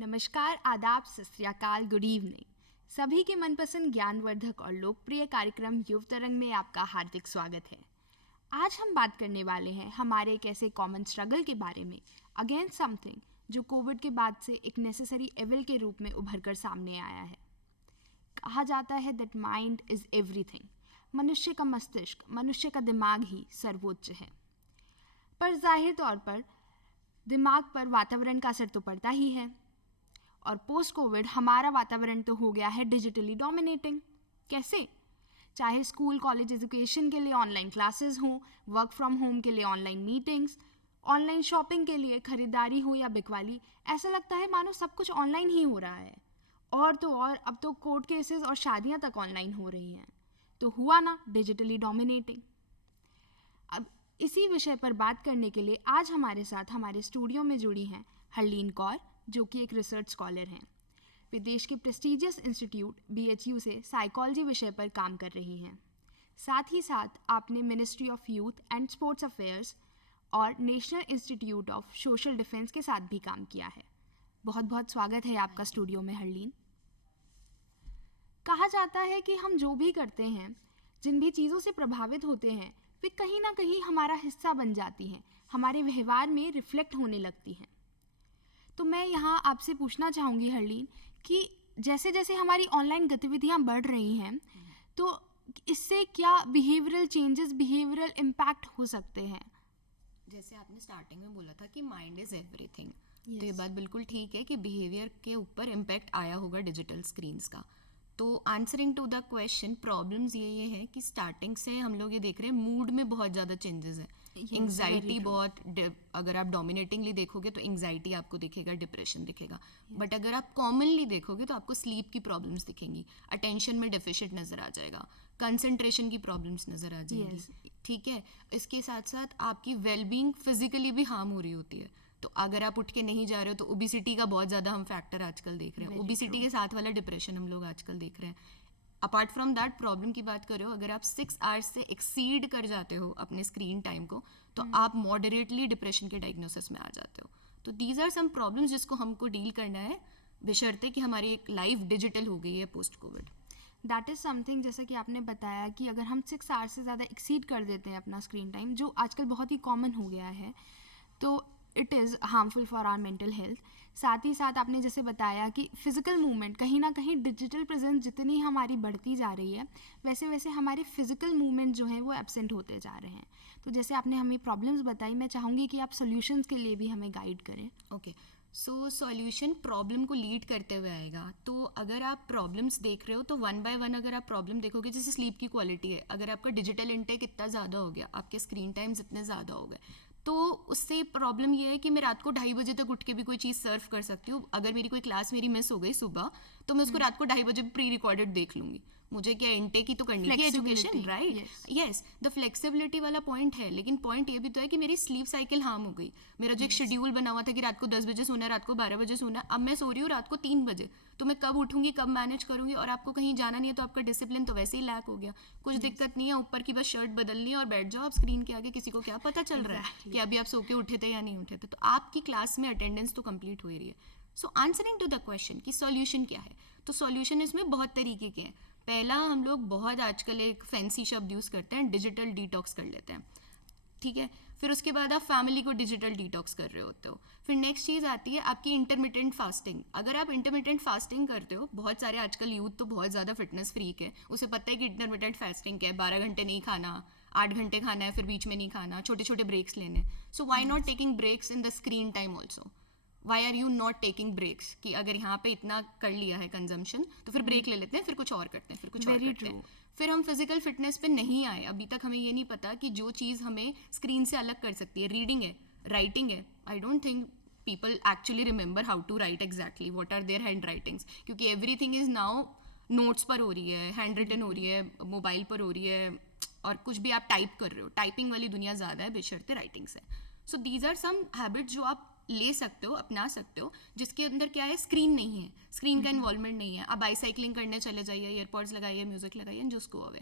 नमस्कार, आदाब, सत श्री अकाल, गुड इवनिंग। सभी के मनपसंद ज्ञानवर्धक और लोकप्रिय कार्यक्रम युव तरंग में आपका हार्दिक स्वागत है। आज हम बात करने वाले हैं हमारे एक ऐसे कॉमन स्ट्रगल के बारे में अगेंस्ट समथिंग जो कोविड के बाद से एक नेसेसरी एविल के रूप में उभर कर सामने आया है। कहा जाता है दैट माइंड इज एवरीथिंग। मनुष्य का मस्तिष्क, मनुष्य का दिमाग ही सर्वोच्च है। पर जाहिर तौर पर दिमाग पर वातावरण का असर तो पड़ता ही है, और पोस्ट कोविड हमारा वातावरण तो हो गया है डिजिटली डोमिनेटिंग। कैसे? चाहे स्कूल कॉलेज एजुकेशन के लिए ऑनलाइन क्लासेस हों, वर्क फ्रॉम होम के लिए ऑनलाइन मीटिंग्स, ऑनलाइन शॉपिंग के लिए खरीदारी हो या बिकवाली, ऐसा लगता है मानो सब कुछ ऑनलाइन ही हो रहा है। और तो और अब तो कोर्ट केसेस और शादियां तक ऑनलाइन हो रही हैं। तो हुआ ना डिजिटली डोमिनेटिंग। अब इसी विषय पर बात करने के लिए आज हमारे साथ हमारे स्टूडियो में जुड़ी हैं हरलीन कौर, जो कि एक रिसर्च स्कॉलर हैं। वे देश के प्रेस्टीजियस इंस्टीट्यूट BHU से साइकोलॉजी विषय पर काम कर रही हैं। साथ ही साथ आपने ministry of youth and sports affairs और national institute of social defence के साथ भी काम किया है। बहुत बहुत स्वागत है आपका स्टूडियो में हरलीन। कहा जाता है कि हम जो भी करते हैं, जिन भी चीज़ों से प्रभावित होते हैं, वे कहीं ना कहीं हमारा हिस्सा बन जाती हैं, हमारे व्यवहार में रिफ्लेक्ट होने लगती हैं। तो मैं यहाँ आपसे पूछना चाहूँगी हरलीन कि जैसे जैसे हमारी ऑनलाइन गतिविधियाँ बढ़ रही हैं, तो इससे क्या बिहेवियरल चेंजेस, बिहेवियरल इम्पैक्ट हो सकते हैं? जैसे आपने स्टार्टिंग में बोला था कि माइंड इज एवरीथिंग, तो ये बात बिल्कुल ठीक है कि बिहेवियर के ऊपर इम्पैक्ट आया होगा डिजिटल स्क्रीन्स का। तो answering to the question, problems ये है कि स्टार्टिंग से हम लोग ये देख रहे हैं मूड में बहुत ज़्यादा चेंजेस है। एंग्जाइटी बहुत, अगर आप डोमिनेटिंगली देखोगे तो एंग्जाइटी आपको दिखेगा, डिप्रेशन दिखेगा। बट अगर आप कॉमनली देखोगे तो आपको स्लीप की प्रॉब्लम्स दिखेंगी, अटेंशन में डेफिशिट नज़र आ जाएगा, कंसंट्रेशन की प्रॉब्लम्स नज़र आ जाएंगी। ठीक है, इसके साथ साथ आपकी वेलबींग फिजिकली भी हार्म हो रही होती है। तो अगर आप उठ के नहीं जा रहे हो तो ओबिसिटी का बहुत ज़्यादा हम फैक्टर आजकल देख रहे हैं। ओबिसिटी के साथ वाला डिप्रेशन हम लोग आजकल देख रहे हैं। अपार्ट फ्रॉम दैट, प्रॉब्लम की बात करो, अगर आप 6 आवर्स से एक्सीड कर जाते हो अपने स्क्रीन टाइम को, तो आप मॉडरेटली डिप्रेशन के डायग्नोसिस में आ जाते हो। तो दीज आर सम प्रॉब्लम्स जिसको हमको डील करना है, बशर्ते कि हमारी एक लाइफ डिजिटल हो गई है post Covid. That is something, जैसा कि आपने बताया कि अगर हम 6 आवर्स से ज़्यादा एक्सीड कर देते हैं अपना स्क्रीन टाइम, जो आजकल बहुत ही कॉमन हो गया है, तो it is harmful for our mental health. साथ ही साथ आपने जैसे बताया कि फिज़िकल मूवमेंट, कहीं ना कहीं डिजिटल प्रेजेंस जितनी हमारी बढ़ती जा रही है, वैसे वैसे हमारे फिज़िकल मूवमेंट जो हैं वो एब्सेंट होते जा रहे हैं। तो जैसे आपने हमें प्रॉब्लम्स बताई, मैं चाहूँगी कि आप सॉल्यूशंस के लिए भी हमें गाइड करें। ओके, सो सॉल्यूशन प्रॉब्लम को लीड करते हुए आएगा। तो अगर आप प्रॉब्लम्स देख रहे हो तो वन बाय वन अगर आप प्रॉब्लम देखोगे, जैसे स्लीप की क्वालिटी है, अगर आपका डिजिटल इंटेक इतना ज़्यादा हो गया, आपके स्क्रीन टाइम्स इतने ज़्यादा हो गए, तो उससे प्रॉब्लम ये है कि मैं रात को 2:30 बजे तक उठ के भी कोई चीज़ सर्व कर सकती हूँ। अगर मेरी कोई क्लास मेरी मिस हो गई सुबह, तो मैं उसको रात को 2:30 बजे प्री रिकॉर्डेड देख लूँगी। मुझे क्या इंटेक ही तो करनी है education, right? Yes, the flexibility वाला पॉइंट है, लेकिन पॉइंट ये भी तो है कि मेरी स्लीप साइकिल हार्म हो गई। मेरा जो एक शेड्यूल बना हुआ था कि रात को 10 बजे सोना है, रात को 12 बजे सोना है, अब मैं सो रही हूँ रात को 3 बजे, तो मैं कब उठूंगी, कब मैनेज करूंगी? और आपको कहीं जाना नहीं है तो आपका डिसिप्लिन तो वैसे ही लैक हो गया। कुछ दिक्कत नहीं है, ऊपर की बस शर्ट बदलनी है और बैठ जाओ आप स्क्रीन के आगे। किसी को क्या पता चल रहा है कि अभी आप सो के उठे थे या नहीं उठे थे? तो आपकी क्लास में अटेंडेंस तो कंप्लीट हो ही रही है। सो आंसरिंग टू द क्वेश्चन कि सॉल्यूशन क्या है, तो सॉल्यूशन इसमें बहुत तरीके के हैं। पहला, हम लोग बहुत आजकल एक फैंसी शब्द यूज़ करते हैं, डिजिटल डिटॉक्स कर लेते हैं। ठीक है, फिर उसके बाद आप फैमिली को डिजिटल डिटॉक्स कर रहे होते हो। फिर नेक्स्ट चीज़ आती है आपकी इंटरमिटेंट फास्टिंग। अगर आप इंटरमिटेंट फास्टिंग करते हो, बहुत सारे आजकल यूथ तो बहुत ज़्यादा फिटनेस फ्रीक है, उसे पता है कि इंटरमिटेंट फास्टिंग क्या है, 12 घंटे नहीं खाना, 8 घंटे खाना है, फिर बीच में नहीं खाना, छोटे छोटे ब्रेक्स लेने। So why not taking breaks in the screen time also? Why are you not taking breaks? कि अगर यहाँ पे इतना कर लिया है कंजम्पशन, तो फिर ब्रेक ले लेते हैं, फिर कुछ और करते हैं, फिर कुछ और करते हैं। फिर हम फिजिकल फिटनेस पे नहीं आए, अभी तक हमें ये नहीं पता कि जो चीज़ हमें स्क्रीन से अलग कर सकती है, रीडिंग है, राइटिंग है। I don't think people actually remember how to write exactly what are their hand writings, क्योंकि एवरीथिंग इज नाउ नोट्स पर हो रही है, हैंड रिटन हो रही है, मोबाइल पर हो रही है, और कुछ भी आप टाइप कर रहे हो, टाइपिंग वाली दुनिया ज़्यादा है बशर्ते राइटिंग से। So these are some habits जो आप ले सकते हो, अपना सकते हो, जिसके अंदर क्या है, स्क्रीन नहीं है, स्क्रीन का इन्वॉल्वमेंट नहीं है। आप बाईसाइकिलिंग करने चले जाइए, ईयरपॉड्स लगाइए, म्यूजिक लगाइए, एंड जस्ट गो अवे।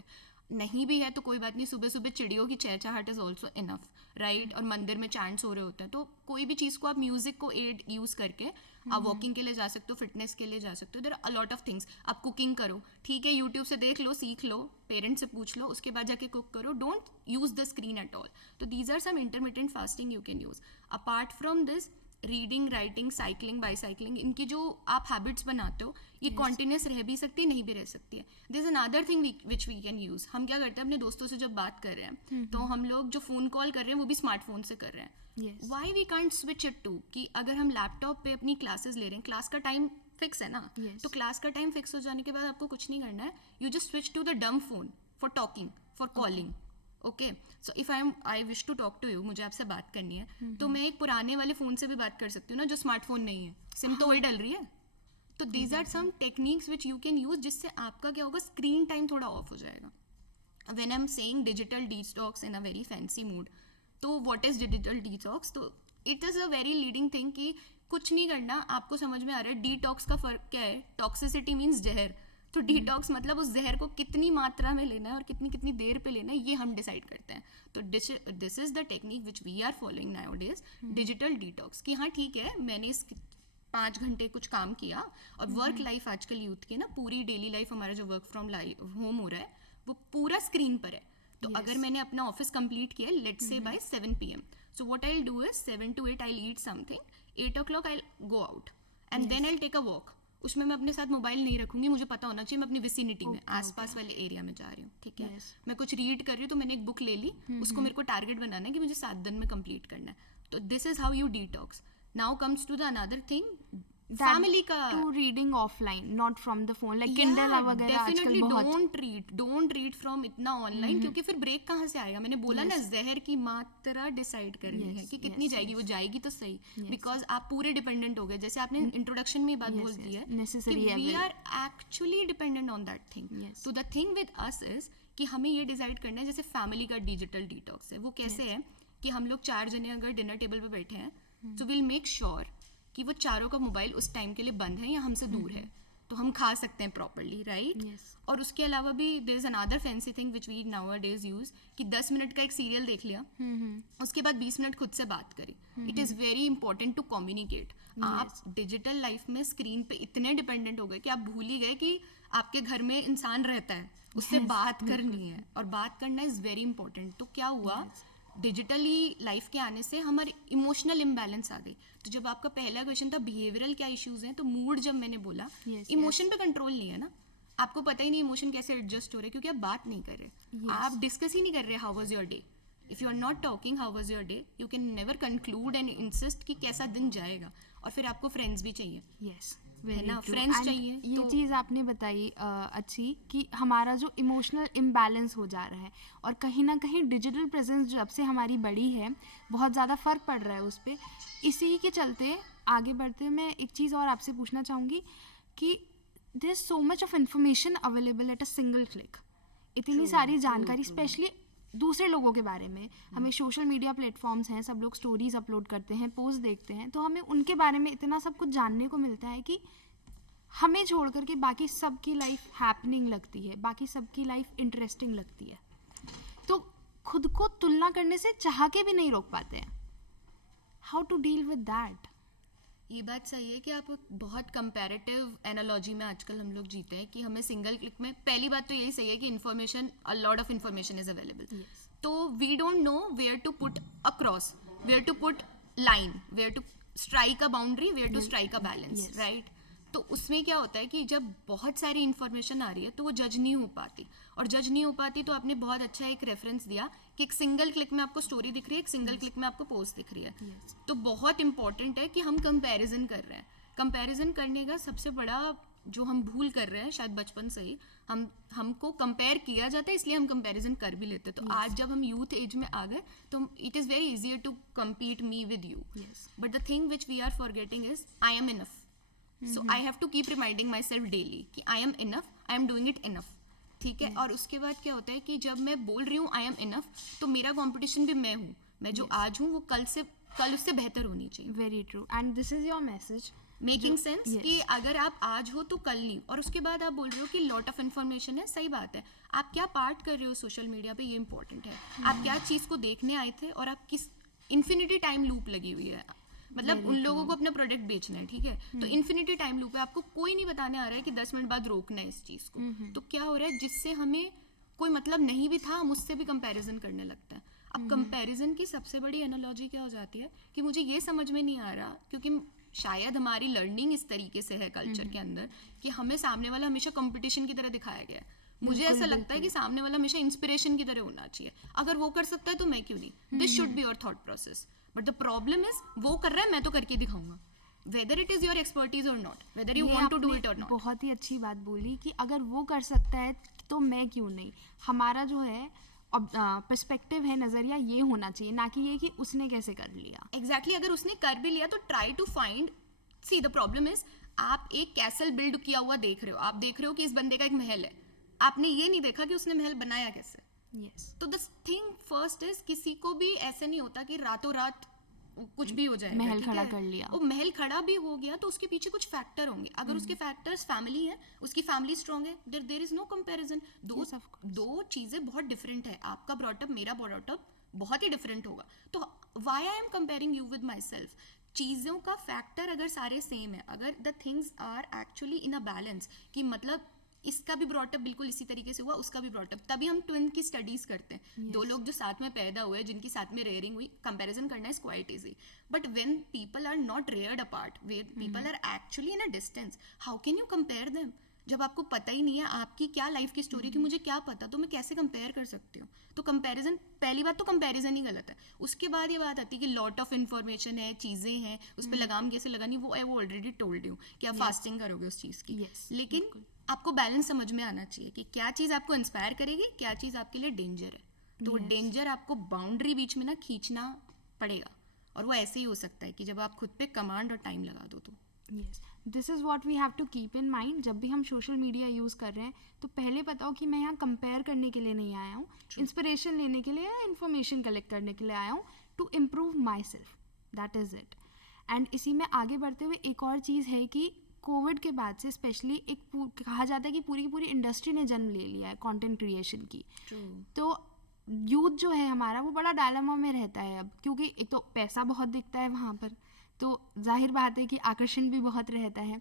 नहीं भी है तो कोई बात नहीं, सुबह सुबह चिड़ियों की चहचहाट इज ऑल्सो इनफ, राइट? और मंदिर में चैंट्स हो रहे होते हैं, तो कोई भी चीज़ को आप म्यूजिक को एड यूज़ करके आप वॉकिंग के लिए जा सकते हो, फिटनेस के लिए जा सकते हो, there are a lot of things. आप कुकिंग करो, ठीक है, यूट्यूब से देख लो, सीख लो, पेरेंट्स से पूछ लो, उसके बाद जाके कुक करो, don't use the screen at all. तो these are some intermittent fasting you can use. Apart from this, reading, writing, cycling, bicycling, इनकी जो आप हैबिट्स बनाते हो ये कॉन्टिन्यूस रह भी सकती है, नहीं भी रह सकती है। This is another thing which we can use. हम क्या करते हैं अपने दोस्तों से जब बात कर रहे हैं तो हम लोग जो फोन कॉल कर रहे हैं वो भी स्मार्टफोन से कर रहे हैं। Why we can't switch it to, कि अगर हम लैपटॉप पे अपनी क्लासेस ले रहे हैं, क्लास का टाइम फिक्स है ना, तो क्लास का टाइम फिक्स हो जाने के बाद आपको कुछ नहीं करना है, you just switch to the dumb phone for talking, for calling. Okay, so if I wish to talk to you, मुझे आपसे बात करनी है, तो मैं एक पुराने वाले फोन से भी बात कर सकती हूँ ना, जो स्मार्टफोन नहीं है, सिम तो वही डल रही है। तो these are some techniques which you can use, जिससे आपका क्या होगा, स्क्रीन टाइम थोड़ा ऑफ हो जाएगा। When I am saying digital detox in a very fancy mood, तो व्हाट इज डिजिटल डिटॉक्स? तो it is a very leading thing कि कुछ नहीं करना, आपको समझ में आ रहा है डिटॉक्स का फर्क क्या है। टॉक्सिसिटी मीन्स जहर, तो डिटॉक्स मतलब उस जहर को कितनी मात्रा में लेना है और कितनी कितनी देर पे लेना है, ये हम डिसाइड करते हैं। तो this is the technique which we are following nowadays, digital detox. कि हाँ ठीक है, मैंने इस 5 घंटे कुछ काम किया, और वर्क लाइफ आजकल यूथ की ना, पूरी डेली लाइफ हमारा जो वर्क फ्रॉम होम हो रहा है वो पूरा स्क्रीन पर है। तो अगर मैंने अपना ऑफिस कंप्लीट किया, let's say by 7 PM, so what I'll do is 7 to 8 I'll eat something, 8 o'clock I'll go out and then I'll take a walk. उसमें मैं अपने साथ मोबाइल नहीं रखूंगी, मुझे पता होना चाहिए मैं अपनी विसिनिटी में, आसपास वाले एरिया में जा रही हूँ, ठीक है। मैं कुछ रीड कर रही हूँ तो मैंने एक बुक ले ली, उसको मेरे को टारगेट बनाना है कि मुझे 7 दिन में कंप्लीट करना है। तो this is how you detox. Now comes to the another thing, family का, to reading offline, not from the phone, like Kindle वगैरह आजकल बहुत। डोंट रीड फ्रॉम इतना ऑनलाइन, क्योंकि फिर ब्रेक कहाँ से आएगा। मैंने बोला ना, जहर की मात्रा डिसाइड करनी है कि कितनी जाएगी, वो जाएगी तो सही, बिकॉज आप पूरे डिपेंडेंट हो गए। जैसे आपने इंट्रोडक्शन में बात बोल दी है, we are actually dependent on that thing. तो the thing with us is कि हमें ये डिसाइड करना है, जैसे फैमिली का डिजिटल डिटॉक्स है, वो कैसे है कि हम लोग 4 जने अगर डिनर टेबल पे बैठे हैं, तो विल मेक श्योर कि वो चारों का मोबाइल उस टाइम के लिए बंद है या हमसे दूर है, तो हम खा सकते हैं प्रॉपरली, राइट? और उसके अलावा भी there is another fancy thing which we nowadays use, कि 10 मिनट का एक सीरियल देख लिया, उसके बाद 20 मिनट खुद से बात करी। It is very important to communicate. आप डिजिटल लाइफ में स्क्रीन पे इतने डिपेंडेंट हो गए कि आप भूल ही गए कि आपके घर में इंसान रहता है, उससे बात करनी है, और बात करना इज़ वेरी इंपॉर्टेंट। तो क्या हुआ, डिजिटली लाइफ के आने से हमारे इमोशनल इम्बैलेंस आ गई। तो जब आपका पहला क्वेश्चन था बिहेवियरल क्या इश्यूज हैं, तो मूड जब मैंने बोला, इमोशन पे कंट्रोल नहीं है ना, आपको पता ही नहीं इमोशन कैसे एडजस्ट हो रहे, क्योंकि आप बात नहीं कर रहे, आप डिस्कस ही नहीं कर रहे how was your day. If you are not talking how was your day, you can never conclude and insist कि कैसा दिन जाएगा। और फिर आपको फ्रेंड्स भी चाहिए, है ना, फ्रेंड्स चाहिए। ये तो चीज़ आपने बताई अच्छी, कि हमारा जो इमोशनल इम्बैलेंस हो जा रहा है, और कहीं ना कहीं डिजिटल प्रेजेंस जब से हमारी बढ़ी है बहुत ज़्यादा फ़र्क पड़ रहा है उस पर। इसी के चलते आगे बढ़ते हुए मैं एक चीज़ और आपसे पूछना चाहूँगी कि there is so much of information available at a single click. इतनी सारी जानकारी, स्पेशली दूसरे लोगों के बारे में, हमें सोशल मीडिया प्लेटफॉर्म्स हैं, सब लोग स्टोरीज अपलोड करते हैं, पोस्ट देखते हैं, तो हमें उनके बारे में इतना सब कुछ जानने को मिलता है कि हमें छोड़ करके बाकी सबकी लाइफ हैपनिंग लगती है, बाकी सबकी लाइफ इंटरेस्टिंग लगती है, तो खुद को तुलना करने से चाह के भी नहीं रोक पाते हैं। How to deal with that? ये बात सही है कि आप बहुत कंपैरेटिव एनालॉजी में आजकल हम लोग जीते हैं, कि हमें सिंगल क्लिक में, पहली बात तो यही सही है कि information, a lot of information is available, तो we don't know where to put a cross, where to put line, where to strike a boundary, where to strike a balance, right? तो उसमें क्या होता है कि जब बहुत सारी इन्फॉर्मेशन आ रही है तो वो जज नहीं हो पाती, और जज नहीं हो पाती तो आपने बहुत अच्छा एक रेफरेंस दिया कि एक सिंगल क्लिक में आपको स्टोरी दिख रही है, एक सिंगल क्लिक में आपको पोस्ट दिख रही है। तो बहुत इंपॉर्टेंट है कि हम कंपैरिजन कर रहे हैं। कंपैरिजन करने का सबसे बड़ा जो हम भूल कर रहे हैं, शायद बचपन से ही हमको कंपेयर किया जाता है, इसलिए हम कंपैरिजन कर भी लेते हैं। तो आज जब हम यूथ एज में आ गए तो it is very easier to compete me with you, but the thing which we are forgetting is I am enough. So I have to keep reminding myself daily कि I am enough, I am doing it enough, ठीक है। और उसके बाद क्या होता है कि जब मैं बोल रही हूँ I am enough, तो मेरा कंपटीशन भी मैं जो आज हूँ वो कल उससे बेहतर होनी चाहिए। Very true, and this is your message making sense कि अगर आप आज हो तो कल नहीं, और उसके बाद आप बोल रहे हो कि लॉट ऑफ इन्फॉर्मेशन है, सही बात है, आप क्या पार्ट कर रहे हो सोशल मीडिया पे, ये इंपॉर्टेंट है। आप क्या चीज़ को देखने आए थे और आप किस इन्फिनिटी टाइम लूप लगी हुई है, मतलब उन लोगों को अपना प्रोडक्ट बेचना है, ठीक है, तो इन्फिनिटी टाइम लूप है, आपको कोई नहीं बताने आ रहा है कि 10 मिनट बाद रोकना है इस चीज़ को। तो क्या हो रहा है, जिससे हमें कोई मतलब नहीं भी था, हम उससे भी कंपैरिजन करने लगता है। अब कंपैरिजन की सबसे बड़ी एनालॉजी क्या हो जाती है कि मुझे ये समझ में नहीं आ रहा, क्योंकि शायद हमारी लर्निंग इस तरीके से है कल्चर के अंदर कि हमें सामने वाला हमेशा कंपटीशन की तरह दिखाया गया है। मुझे ऐसा लगता है कि सामने वाला हमेशा इंस्पिरेशन की तरह होना चाहिए, अगर वो कर सकता है तो मैं क्यों नहीं। This should be your thought process, but the problem is वो कर रहा है, मैं तो करके दिखाऊंगा, whether it is your expertise और not, whether you want to do it और नॉट। बहुत ही अच्छी बात बोली कि अगर वो कर सकता है तो मैं क्यों नहीं। हमारा जो है पर्सपेक्टिव है, नज़रिया ये होना चाहिए, ना कि ये कि उसने कैसे कर लिया। एग्जैक्टली अगर उसने कर भी लिया तो try to find, see the problem is आप एक कैसल बिल्ड किया हुआ देख रहे हो, आप देख रहे हो कि इस बंदे का एक महल है, आपने ये नहीं देखा कि उसने महल बनाया कैसे। तो द थिंग फर्स्ट इज, किसी को भी ऐसे नहीं होता कि रातों रात कुछ भी हो जाएगा, महल खड़ा कर लिया, वो महल खड़ा भी हो गया तो उसके पीछे कुछ फैक्टर होंगे, अगर उसके फैक्टर्स फैमिली है, उसकी फैमिली स्ट्रांग है, देयर इज नो कंपैरिजन। दो चीजें बहुत डिफरेंट है, आपका ब्रॉटअप मेरा ब्रॉटअप बहुत ही डिफरेंट होगा, तो why I am comparing you with myself. चीज़ों का फैक्टर अगर सारे सेम है, अगर the things are actually in a balance, कि मतलब इसका भी ब्रॉटअप बिल्कुल इसी तरीके से हुआ, उसका भी ब्रॉटअप, तभी हम ट्विन की स्टडीज करते हैं। दो लोग जो साथ में पैदा हुए, जिनकी साथ में रेयरिंग हुई, कंपैरिजन करना is quite easy, but when people are not reared apart, where people are actually in a distance, how can you compare them. जब आपको पता ही नहीं है आपकी क्या लाइफ की स्टोरी थी, मुझे क्या पता, तो मैं कैसे कंपेयर कर सकती हूँ। तो कंपैरिजन, पहली बात तो कंपैरिजन ही गलत है। उसके बाद ये बात आती है कि लॉट ऑफ इन्फॉर्मेशन है, चीज़ें हैं, उस पर लगाम कैसे लगानी, वो ऑलरेडी टोल्ड यू कि आप फास्टिंग करोगे उस चीज़ की, लेकिन आपको बैलेंस समझ में आना चाहिए कि क्या चीज़ आपको इंस्पायर करेगी, क्या चीज़ आपके लिए डेंजर है। तो डेंजर आपको बाउंड्री बीच में ना खींचना पड़ेगा, और वो ऐसे ही हो सकता है कि जब आप खुद पे कमांड और टाइम लगा दो तो। Yes, this is what we have to keep in mind. जब भी हम सोशल मीडिया यूज़ कर रहे हैं तो पहले बताओ कि मैं यहाँ कंपेयर करने के लिए नहीं आया हूँ, इंस्पिरेशन लेने के लिए या इन्फॉर्मेशन कलेक्ट करने के लिए आया हूँ, to improve myself, that is it. And इसी में आगे बढ़ते हुए एक और चीज़ है कि कोविड के बाद से स्पेशली एक कहा जाता है कि पूरी की पूरी इंडस्ट्री ने जन्म ले लिया है कंटेंट क्रिएशन की। तो यूथ जो है हमारा वो बड़ा डायलेमा में रहता है अब, क्योंकि एक तो पैसा बहुत दिखता है वहाँ पर, तो जाहिर बात है कि आकर्षण भी बहुत रहता है,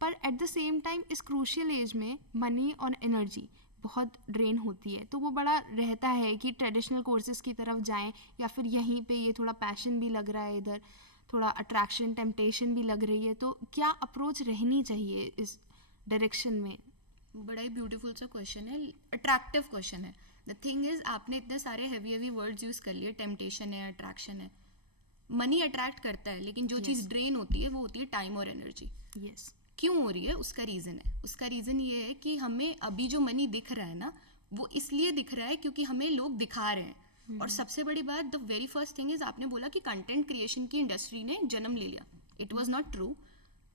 पर एट द सेम टाइम इस क्रूशियल एज में मनी और एनर्जी बहुत ड्रेन होती है। तो वो बड़ा रहता है कि ट्रेडिशनल कोर्सेज की तरफ जाएं, या फिर यहीं पे ये थोड़ा पैशन भी लग रहा है, इधर थोड़ा अट्रैक्शन टेम्पटेशन भी लग रही है, तो क्या अप्रोच रहनी चाहिए इस डायरेक्शन में? बड़ा ही ब्यूटीफुल सा क्वेश्चन है, अट्रैक्टिव क्वेश्चन है। द थिंग इज, आपने इतने सारे हैवी वर्ड्स यूज़ कर लिए, टेम्पटेशन है, अट्रैक्शन है। मनी अट्रैक्ट करता है, लेकिन जो चीज़ ड्रेन होती है वो होती है टाइम और एनर्जी। क्यों हो रही है, उसका रीज़न है। उसका रीज़न ये है कि हमें अभी जो मनी दिख रहा है ना, वो इसलिए दिख रहा है क्योंकि हमें लोग दिखा रहे हैं। और सबसे बड़ी बात, the very first thing is, आपने बोला कि कंटेंट क्रिएशन की इंडस्ट्री ने जन्म ले लिया। इट वॉज नॉट ट्रू,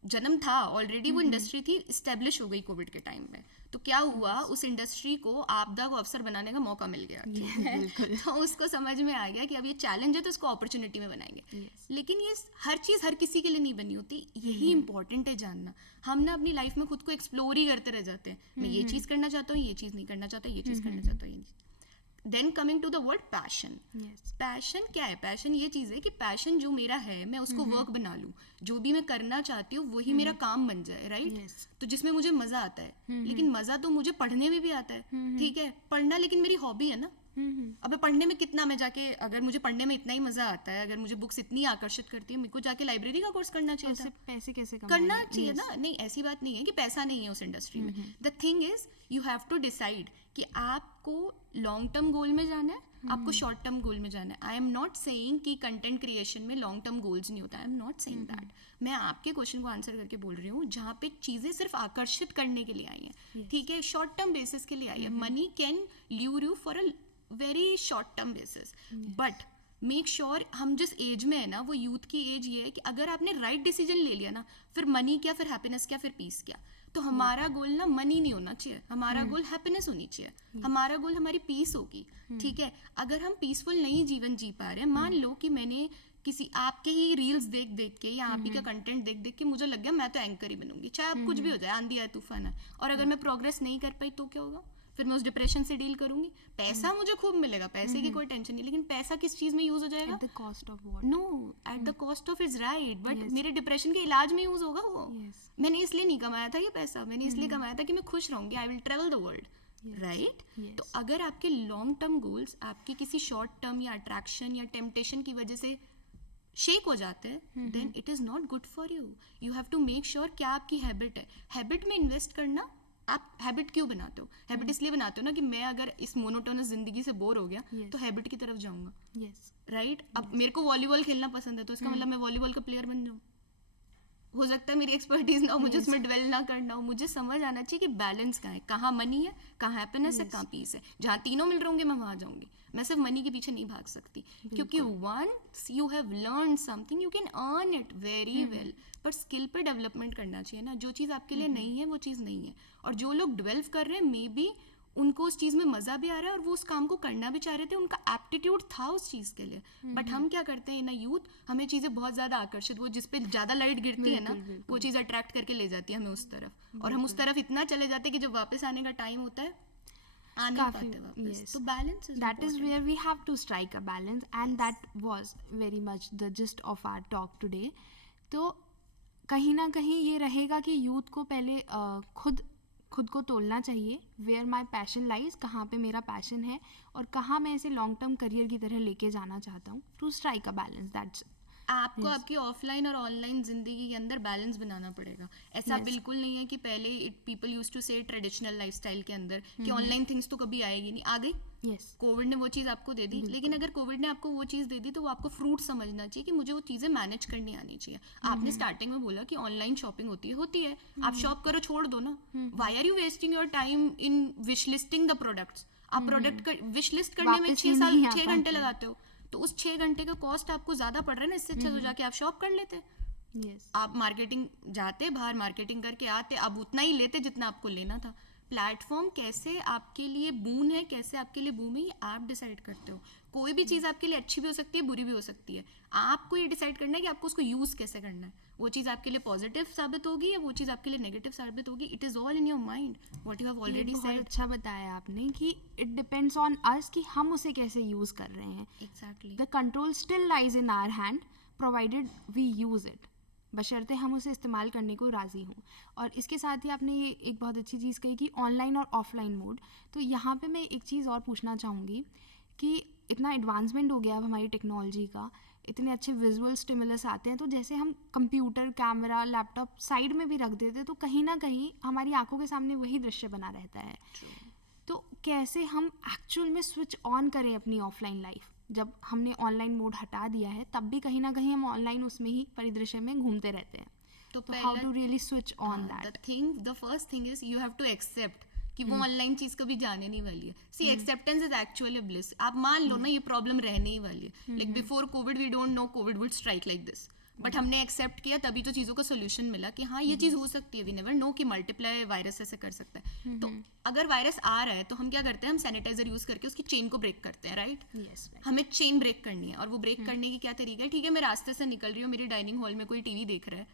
जन्म था ऑलरेडी, वो इंडस्ट्री थी, इस्टेब्लिश हो गई कोविड के टाइम में। तो क्या हुआ, उस इंडस्ट्री को आपदा को अवसर बनाने का मौका मिल गया, ठीक है? तो उसको समझ में आ गया कि अब ये चैलेंज है तो इसको अपॉर्चुनिटी में बनाएंगे। लेकिन ये हर चीज़ हर किसी के लिए नहीं बनी होती, यही इंपॉर्टेंट है जानना। हम ना अपनी लाइफ में खुद को एक्सप्लोर ही करते रह जाते हैं, मैं ये चीज़ करना चाहता हूँ, ये चीज़ नहीं करना चाहता, ये चीज़ करना चाहता हूँ। Then coming to the word passion. Passion क्या है? पैशन ये चीज़ है कि पैशन जो मेरा है मैं उसको वर्क बना लूँ, जो भी मैं करना चाहती हूँ वही मेरा काम बन जाए, राइट? तो जिसमें मुझे मज़ा आता है, लेकिन मज़ा तो मुझे पढ़ने में भी आता है, ठीक है, पढ़ना लेकिन मेरी हॉबी है ना। अब पढ़ने में कितना, मैं जाके, अगर मुझे पढ़ने में इतना ही मज़ा आता है, अगर मुझे बुक्स इतनी आकर्षित करती है, मेरे को जाके लाइब्रेरी का कोर्स करना चाहिए था। पैसे कैसे करना चाहिए ना? नहीं, ऐसी बात नहीं है कि पैसा नहीं है उस इंडस्ट्री में। The thing is, you have to decide कि आपको लॉन्ग टर्म गोल में जाना है, आपको शॉर्ट टर्म गोल में जाना है। आई एम नॉट सेइंग कि कंटेंट क्रिएशन में लॉन्ग टर्म गोल्स नहीं होता, I am not saying that. मैं आपके क्वेश्चन को आंसर करके बोल रही हूँ, जहाँ पे चीज़ें सिर्फ आकर्षित करने के लिए आई हैं, ठीक है, शॉर्ट टर्म बेसिस के लिए आई है। Money can lure you for a very short term basis, but make sure हम जिस एज में है ना, वो यूथ की एज ये है कि अगर आपने राइट डिसीजन ले लिया ना, फिर मनी क्या, फिर हैप्पीनेस क्या, फिर पीस क्या। तो हमारा गोल ना मनी नहीं होना चाहिए, हमारा गोल हैप्पीनेस होनी चाहिए, हमारा गोल हमारी पीस होगी, ठीक है? अगर हम पीसफुल नहीं जीवन जी पा रहे हैं, मान लो कि मैंने किसी आपके ही रील्स देख देख के या आप ही का कंटेंट देख देख के मुझे लग गया मैं तो एंकर ही बनूंगी, चाहे अब कुछ भी हो जाए, आंधी आए तूफान आए, और अगर मैं प्रोग्रेस नहीं कर पाई तो क्या होगा? फिर मैं उस डिप्रेशन से डील करूंगी। पैसा मुझे खूब मिलेगा, पैसे की कोई टेंशन नहीं, लेकिन पैसा किस चीज में यूज हो जाएगा? At the cost of what? No, at the cost of is right, but मेरे डिप्रेशन के इलाज में यूज होगा वो। मैंने इसलिए नहीं कमाया था ये पैसा, मैंने इसलिए कमाया था कि मैं खुश रहूंगी, I will travel the world, right? तो अगर आपके लॉन्ग टर्म गोल्स आपके किसी शॉर्ट टर्म या अट्रैक्शन या टेम्पटेशन की वजह से शेक हो जाते हैं, then it is not good for you. You have to make sure क्या आपकी हैबिट है। हैबिट में इन्वेस्ट करना, आप हैबिट क्यों बनाते हो? हैबिट इसलिए बनाते हो ना कि मैं अगर इस मोनोटोनस जिंदगी से बोर हो गया तो हैबिट की तरफ जाऊंगा, राइट? अब मेरे को वॉलीबॉल खेलना पसंद है तो इसका मतलब मैं वॉलीबॉल का प्लेयर बन जाऊं। हो सकता है मेरी एक्सपर्टीज ना हो, मुझे उसमें डिवेल ना करना हो। मुझे समझ आना चाहिए कि बैलेंस कहाँ है, कहाँ मनी है, कहाँ हैप्पीनेस है, कहाँ पीस है। जहाँ तीनों मिल रहे होंगे मैं वहां जाऊंगी। मैं सिर्फ मनी के पीछे नहीं भाग सकती, क्योंकि once you have learn something you can earn it very well, but skill पे डेवलपमेंट करना चाहिए ना। जो चीज़ आपके लिए नहीं है वो चीज़ नहीं है। और जो लोग डेवलप कर रहे हैं मे बी उनको उस चीज़ में मज़ा भी आ रहा है और वो उस काम को करना भी चाह रहे थे, उनका एप्टीट्यूड था उस चीज़ के लिए। बट हम क्या करते हैं ना, यूथ, हमें चीज़ें बहुत ज़्यादा आकर्षित, वो जिस पे ज़्यादा लाइट गिरती है ना वो चीज़ अट्रैक्ट करके ले जाती है हमें उस तरफ, और हम उस तरफ इतना चले जाते हैं कि जब वापस आने का टाइम होता है आ नहीं पाते वापस। तो balance is that is where we have to strike a balance, and that was very much the gist of our talk today. तो कहीं ना कहीं ये रहेगा कि यूथ को पहले खुद को तोलना चाहिए, वेयर माई पैशन लाइज, कहाँ पे मेरा पैशन है और कहाँ मैं इसे लॉन्ग टर्म करियर की तरह लेके जाना चाहता हूँ, to strike a balance. That's आपको आपकी ऑफलाइन और ऑनलाइन जिंदगी के अंदर बैलेंस बनाना पड़ेगा। ऐसा बिल्कुल नहीं है कि पहले पीपल यूज्ड टू से ट्रेडिशनल लाइफस्टाइल के अंदर कि ऑनलाइन थिंग्स तो कभी आएगी नहीं, आ गई। कोविड ने वो चीज़ आपको दे दी, लेकिन अगर कोविड ने आपको वो चीज़ दे दी तो वो आपको फ्रूट समझना चाहिए कि मुझे वो चीज़ें मैनेज करनी आनी चाहिए। आपने स्टार्टिंग में बोला कि ऑनलाइन शॉपिंग होती है, आप शॉप करो, छोड़ दो ना। Why are you wasting your time in wish listing the products? आप प्रोडक्ट विश लिस्ट करने में 6 घंटे लगाते हो, तो उस 6 घंटे का कॉस्ट आपको ज्यादा पड़ रहा है ना। इससे अच्छा तो जाके आप शॉप कर लेते। आप मार्केटिंग जाते, बाहर मार्केटिंग करके आते, आप उतना ही लेते जितना आपको लेना था। प्लेटफॉर्म कैसे आपके लिए बून है, कैसे आपके लिए बूम है, ये आप डिसाइड करते हो। कोई भी चीज़ आपके लिए अच्छी भी हो सकती है, बुरी भी हो सकती है। आपको ये डिसाइड करना है कि आपको उसको यूज़ कैसे करना है। वो चीज़ आपके लिए पॉजिटिव साबित होगी या वो चीज़ आपके लिए नेगेटिव साबित होगी, it is all in your mind, what you have already said. अच्छा बताया आपने कि इट डिपेंड्स ऑन अस कि हम उसे कैसे यूज़ कर रहे हैं। Exactly, the control still lies in our hand provided we use it, बशर्ते हम उसे इस्तेमाल करने को राज़ी हों। और इसके साथ ही आपने ये एक बहुत अच्छी चीज़ कही कि ऑनलाइन और ऑफलाइन मोड। तो यहाँ पे मैं एक चीज़ और पूछना चाहूँगी कि इतना एडवांसमेंट हो गया अब हमारी टेक्नोलॉजी का, इतने अच्छे विजुअल स्टिमुलस आते हैं, तो जैसे हम कंप्यूटर, कैमरा, लैपटॉप साइड में भी रख देते तो कहीं ना कहीं हमारी आंखों के सामने वही दृश्य बना रहता है। तो कैसे हम एक्चुअल में स्विच ऑन करें अपनी ऑफलाइन लाइफ? जब हमने ऑनलाइन मोड हटा दिया है तब भी कहीं ना कहीं हम ऑनलाइन उसमें ही परिदृश्य में घूमते रहते हैं। तो how to really switch on that? The first thing is you have to accept कि वो ऑनलाइन चीज कभी जाने नहीं वाली है। See acceptance is actually bliss. आप मान लो ना ये प्रॉब्लम रहने ही वाली है। Like before Covid we don't know Covid would strike like this, but हमने एक्सेप्ट किया, तभी तो चीज़ों का सोल्यूशन मिला कि हाँ ये चीज़ हो सकती है। वी नेवर नो कि मल्टीप्लाई वायरस ऐसे कर सकता है। तो अगर वायरस आ रहा है तो हम क्या करते हैं, हम सैनिटाइजर यूज करके उसकी चेन को ब्रेक करते हैं, राइट? हमें चेन ब्रेक करनी है, और वो ब्रेक करने की क्या तरीका है? ठीक है, मैं रास्ते से निकल रही हूँ, मेरी डाइनिंग हॉल में कोई टीवी देख रहा है,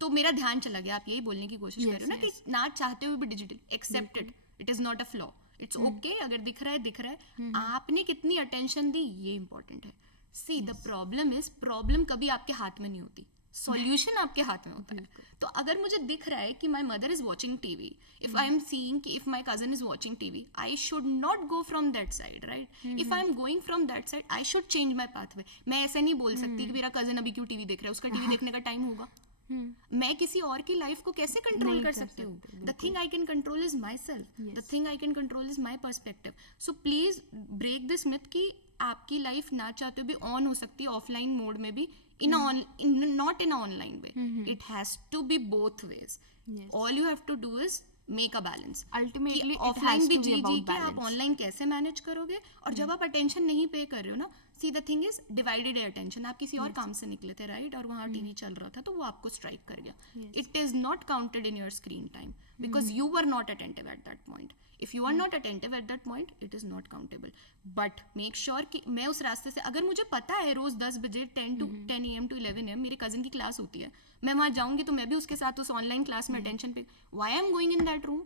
तो मेरा ध्यान चला गया। आप यही बोलने की कोशिश कर रहे हो ना कि ना चाहते हुए भी digital accepted, it is not a flaw, it's okay. अगर दिख रहा है दिख रहा है। आपने कितनी अटेंशन दी ये इंपॉर्टेंट है। सी द प्रॉब्लम इज, प्रॉब्लम कभी आपके हाथ में नहीं होती, सॉल्यूशन आपके हाथ में होता है। तो अगर मुझे दिख रहा है कि my mother is watching TV, if I am seeing कि if my cousin is watching TV, I should not go from that side, right? If I am going from that side I should change my pathway. मैं ऐसे नहीं बोल सकती कि मेरा cousin अभी क्यों टीवी देख रहा है, उसका टीवी देखने का टाइम होगा। मैं किसी और की लाइफ को कैसे कंट्रोल कर सकती हूँ? The thing I can control is myself, the thing I can control is my perspective. So please break this myth कि आपकी लाइफ ना चाहते हुए भी ऑन हो सकती है ऑफलाइन मोड में भी, not in online way. It has to be both ways. All you have to do is make a balance. Ultimately offline भी जी के आप ऑनलाइन कैसे मैनेज करोगे। और जब आप अटेंशन नहीं पे कर रहे हो ना, see the thing is divided attention, आप किसी और काम से निकले थे राइट, और वहाँ टीवी चल रहा था तो वो आपको स्ट्राइक कर गया. It is not counted in your screen time because you were not attentive at that point. If you are not attentive at that point it is not countable. But make sure कि मैं उस रास्ते से, अगर मुझे पता है रोज 10 बजे 10 AM to 11 AM मेरे कजन की क्लास होती है, मैं वहाँ जाऊंगी तो मैं भी उसके साथ उस ऑनलाइन क्लास में अटेंशन पे, why I am going in that room?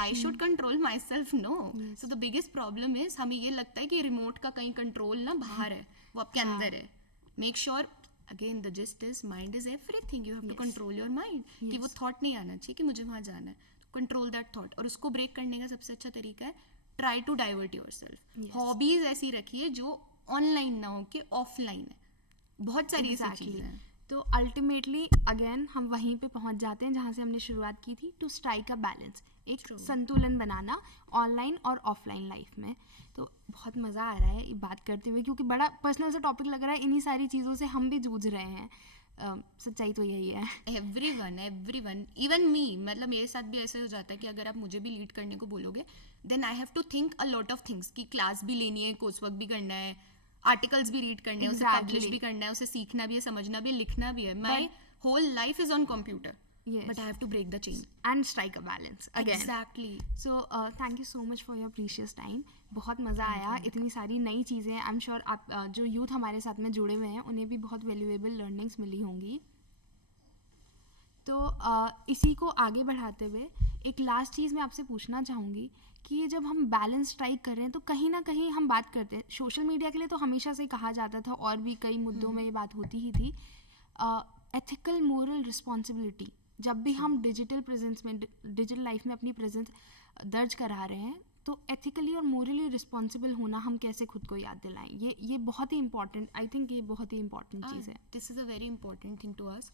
I should control myself, no. So the biggest problem is हमें ये लगता है कि रिमोट का कहीं कंट्रोल ना बाहर है, वो आपके अंदर है. Make sure again the gist is mind is everything. You have to control your mind. कि वो thought नहीं आना चाहिए कि मुझे वहाँ जाना है. Control that thought. और उसको ब्रेक करने का सबसे अच्छा तरीका है try to divert yourself. Hobbies ऐसी रखिए जो ऑनलाइन ना हो कि ऑफलाइन है. बहुत सारी ऐसी चीजें हैं. तो अल्टीमेटली अगेन हम वहीं पे पहुंच जाते हैं जहाँ से हमने शुरुआत की थी, टू स्ट्राइक अ बैलेंस, एक संतुलन बनाना ऑनलाइन और ऑफलाइन लाइफ में. तो बहुत मज़ा आ रहा है ये बात करते हुए, क्योंकि बड़ा पर्सनल सा टॉपिक लग रहा है. इन्हीं सारी चीज़ों से हम भी जूझ रहे हैं. सच्चाई तो यही है. एवरीवन इवन मी, मतलब मेरे साथ भी ऐसे हो जाता है कि अगर आप मुझे भी लीड करने को बोलोगे then I have to think a lot of things कि क्लास भी लेनी है, कोर्स वर्क भी करना है, आर्टिकल्स भी रीड करने हैं, उसे पब्लिश भी करना है, उसे सीखना भी है, समझना भी है, लिखना भी है. My whole life is on computer. Yes. But I have to break the chain and strike a balance again. Exactly. So thank you so much for your precious time. बहुत मज़ा आया, इतनी सारी नई चीज़ें. आई एम श्योर आप जो youth हमारे साथ में जुड़े हुए हैं उन्हें भी बहुत वैल्यूएबल लर्निंग्स मिली होंगी. तो इसी को आगे बढ़ाते हुए एक लास्ट चीज़ मैं आपसे पूछना चाहूँगी कि जब हम बैलेंस स्ट्राइक कर रहे हैं तो कहीं ना कहीं हम बात करते हैं, सोशल मीडिया के लिए तो हमेशा से कहा जाता था और भी कई मुद्दों में ये बात होती ही थी, एथिकल मोरल रिस्पॉन्सिबिलिटी. जब भी हम डिजिटल प्रेजेंस में, डिजिटल लाइफ में अपनी प्रेजेंस दर्ज करा रहे हैं तो एथिकली और मोरली रिस्पॉन्सिबल होना हम कैसे खुद को याद दिलाएं, ये बहुत ही इंपॉर्टेंट, आई थिंक ये बहुत ही इंपॉर्टेंट चीज़ है. This is a very important thing to us.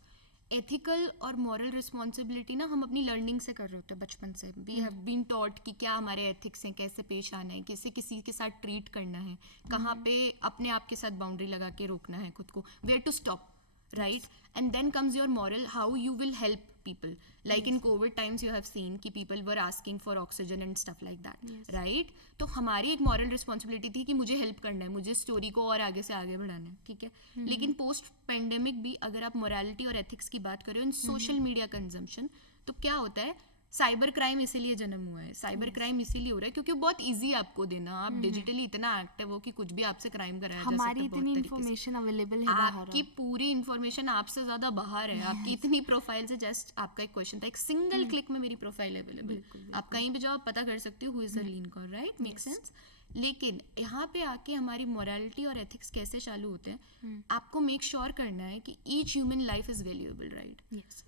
Ethical और मॉरल रिस्पॉन्सिबिलिटी ना हम अपनी लर्निंग से कर रहे होते हैं बचपन से. वी हैव बीन टॉट कि क्या हमारे एथिक्स हैं, कैसे पेश आना है, कैसे किसी के साथ ट्रीट करना है, कहाँ पे अपने आप के साथ बाउंड्री लगा के रोकना है खुद को, where to stop, right? And then comes your moral, how you will help people. Like in COVID times you have seen कि people were asking for oxygen and stuff like that, right? तो हमारी एक moral responsibility थी कि मुझे help करना है, मुझे story को और आगे से आगे बढ़ाना है, ठीक है. लेकिन post pandemic भी अगर आप morality और ethics की बात करो इन social media consumption, तो क्या होता है, साइबर क्राइम इसीलिए जन्म हुआ है. साइबर क्राइम इसीलिए हो रहा है क्योंकि बहुत इजी है आपको देना, आप डिजिटली इतना एक्टिव हो कि कुछ भी आपसे क्राइम कराया जा सकता है. हमारी इतनी इन्फॉर्मेशन अवेलेबल है बाहर, आपकी पूरी इन्फॉर्मेशन आपसे ज्यादा बाहर है. आपकी इतनी प्रोफाइल से, जस्ट आपका एक क्वेश्चन था, एक सिंगल क्लिक में मेरी प्रोफाइल अवेलेबल. आप कहीं भी जाओ आप पता कर सकते हो who is the lean call, right? Make sense. लेकिन यहाँ पे आके हमारी मोरालिटी और एथिक्स कैसे चालू होते हैं, आपको मेक श्योर करना है कि each human life is valuable, right?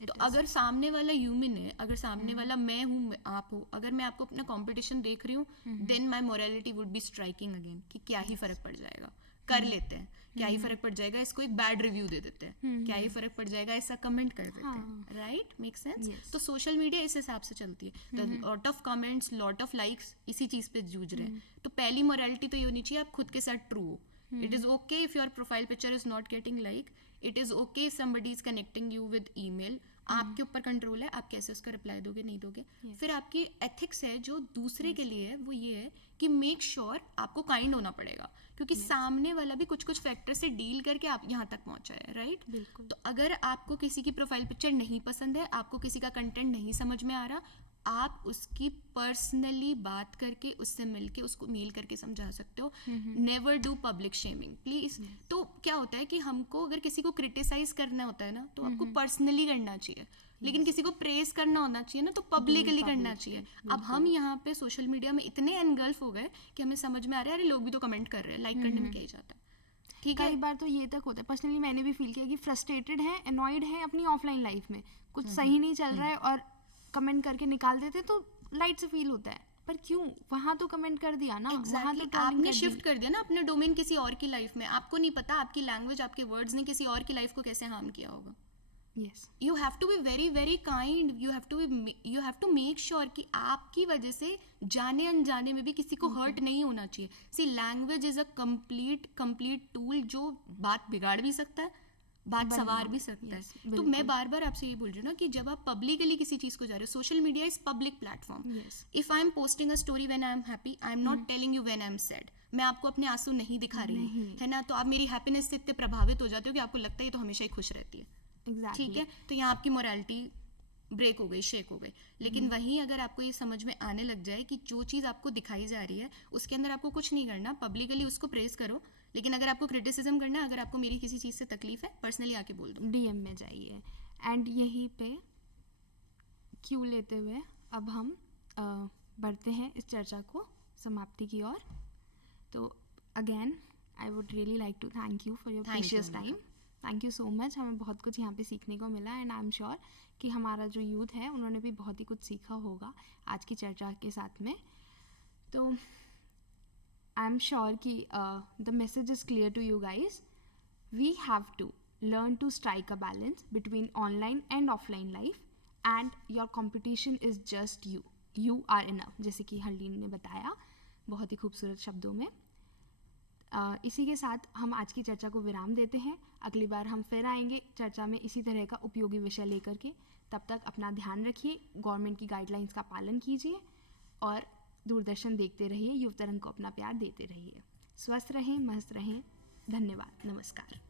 तो अगर सामने वाला ह्यूमन है, अगर सामने वाला मैं हूँ, आप हो, अगर मैं आपको अपना कंपटीशन देख रही हूँ, then my morality would be striking again कि क्या ही फर्क पड़ जाएगा, कर लेते हैं, क्या ही फर्क पड़ जाएगा, इसको एक बैड रिव्यू दे देते हैं, क्या ही फर्क पड़ जाएगा, ऐसा कमेंट कर देते हैं, राइट? Make sense. तो सोशल मीडिया इस हिसाब से चलती है. Lot of comments, lot of likes, इसी चीज पे जूझ रहे हैं. तो पहली मोरालिटी तो ये होनी चाहिए, आप खुद के साथ ट्रू हो. It is okay if your profile picture is not getting like, it is okay if somebody is connecting you with email. आपके ऊपर कंट्रोल है, आप कैसे उसका रिप्लाई दोगे, नहीं दोगे. फिर आपकी एथिक्स है जो दूसरे के लिए है, वो ये है कि मेक श्योर आपको काइंड होना पड़ेगा, क्योंकि सामने वाला भी कुछ कुछ फैक्टर से डील करके आप यहाँ तक पहुंचा है, राइट? तो अगर आपको किसी की प्रोफाइल पिक्चर नहीं पसंद है, आपको किसी का कंटेंट नहीं समझ में आ रहा, आप उसकी पर्सनली बात करके, उससे मिलके, उसको मेल करके समझा सकते हो. Never do public shaming please. तो क्या होता है कि हमको अगर किसी को क्रिटिसाइज करना होता है ना, तो आपको पर्सनली करना चाहिए. लेकिन किसी को प्रेस करना होना चाहिए ना, तो पब्लिकली करना चाहिए. अब हम यहाँ पे सोशल मीडिया में इतने एनगल्फ हो गए कि हमें समझ में आ रहा है, अरे लोग भी तो कमेंट कर रहे हैं, लाइक करने में क्या ही जाता है, ठीक है. कई बार तो ये तक होता है, पर्सनली मैंने भी फील किया कि फ्रस्ट्रेटेड है, अनॉयड है अपनी ऑफलाइन लाइफ में, कुछ सही नहीं चल रहा है और कमेंट करके निकाल देते, तो लाइट से फील होता है, पर क्यों, वहाँ तो कमेंट कर दिया ना. वहाँ तो आपने शिफ्ट कर दिया ना अपने डोमेन किसी और की लाइफ में. आपको नहीं पता आपकी लैंग्वेज, आपके वर्ड्स ने किसी और की लाइफ को कैसे हार्म किया होगा. Yes, you have to be very very kind. You have to make sure कि आपकी वजह से जाने अनजाने में भी किसी को हर्ट नहीं होना चाहिए. See, language is a complete tool जो बात बिगाड़ भी सकता है, बात सवार भी सकता है. तो मैं बार बार आपसे ये बोल रही हूँ ना कि जब आप पब्लिकली किसी चीज को जा रहे हो, social media is public platform. If I am posting a story when I am happy, I am not telling you when I am sad. मैं आपको अपने आंसू नहीं दिखा रही हूँ, है ना, तो आप मेरी हैप्पीनेस से इतने प्रभावित हो जाते हो कि आपको लगता है ये तो हमेशा ही खुश रहती है। एग्जैक्टली। ठीक है, तो यहाँ आपकी मोरालिटी ब्रेक हो गई, शेक हो गई। लेकिन वहीं अगर आपको ये समझ में आने लग जाए कि जो चीज़ आपको दिखाई जा रही है उसके अंदर आपको कुछ नहीं करना, पब्लिकली उसको प्रेस करो, लेकिन अगर आपको क्रिटिसिज्म करना है, अगर आपको मेरी किसी चीज़ से तकलीफ है, पर्सनली आके बोल दो, डीएम में जाइए। एंड यहीं पे क्यू लेते हुए अब हम बढ़ते हैं इस चर्चा को समाप्ति की ओर। तो again I would really like to thank you for your Thank you, precious Amrita. Time. Thank you so much. हमें बहुत कुछ यहाँ पे सीखने को मिला एंड आई एम श्योर कि हमारा जो यूथ है उन्होंने भी बहुत ही कुछ सीखा होगा आज की चर्चा के साथ में। तो आई एम श्योर कि the message is clear to you guys. We have to learn to strike a balance between online and offline life and your competition is just you are enough, जैसे कि हरलीन ने बताया बहुत ही खूबसूरत शब्दों में। इसी के साथ हम आज की चर्चा को विराम देते हैं। अगली बार हम फिर आएंगे चर्चा में इसी तरह का उपयोगी विषय लेकर के। तब तक अपना ध्यान रखिए, गवर्नमेंट की गाइडलाइंस का पालन कीजिए और दूरदर्शन देखते रहिए, युव तरंग को अपना प्यार देते रहिए। स्वस्थ रहें, मस्त रहें। धन्यवाद, नमस्कार।